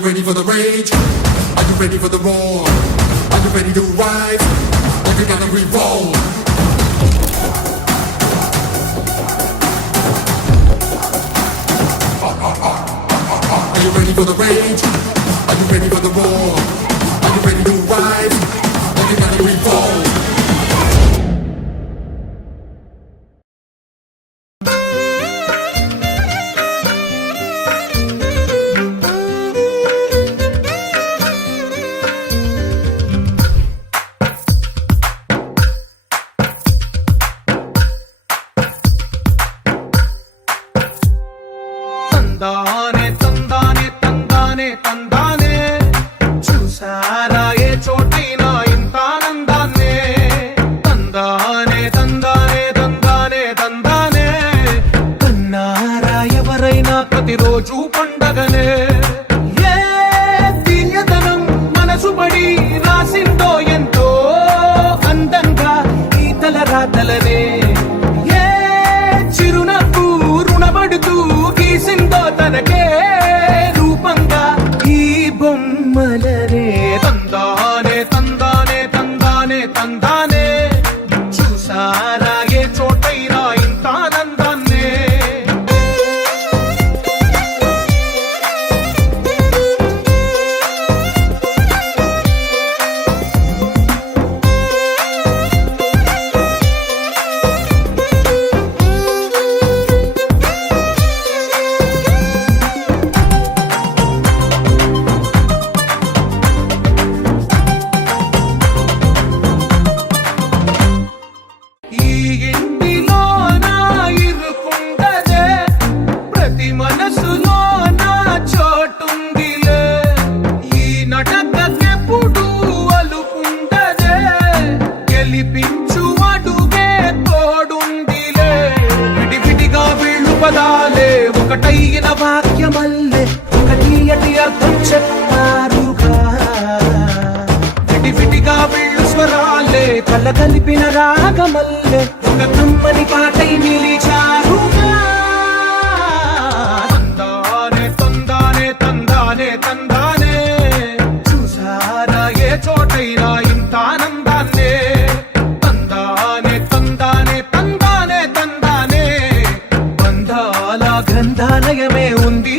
you ready for the rage? Are you ready for the roar? Are you ready to rise? Like you gotta revolve. Are you ready for the rage? Are you ready for the roar? Are you ready to rise? Like you gotta revolve. తందానే తందానే తందానే తందానే చూసారా ఏ చోటైనా ఇంత ఆనందాన్నే తందానే తందానే తందానే తందానే కన్నారా ఎవరైనా ప్రతిరోజు పండగనే ఏ తీయదనం మనసు పడి రాసిందో ఎంతో అందంగా ఈ తలరాతలనే ఏ చిరునవ్వు రుణపడుతూ గీసిందో తనకే రూపంగా ఈ బొమ్మలనే తందానే తందానే తందానే తందానే చూసారా ఏ చోటైనా ఇంత ఆనందాన్నే ఈ ఇంటిలో నా ఇరుకుండదే ప్రతి మనసులో నా చోటుందిలే ఈ నటకెప్పుడు అలుకుండదే గెలిపించు అడుగే తోడుందిలే విడివిడిగా వీళ్ళు పదాలే ఒకటైన వాక్యమల్లే ఒక తీయటి అర్థం చెప్పారుగా విడివిడిగా వీళ్ళు స్వరాలే కల కలిపిన రాగమల్లే ఒక కమ్మని పాటై నిలిచారుగా తందానే తందానే తందానే తందానే చూసారా ఏ చోటైనా ఇంత ఆనందాన్నే తందానే తందానే తందానే తందానే బంధాల గ్రంథాలయమే ఉంది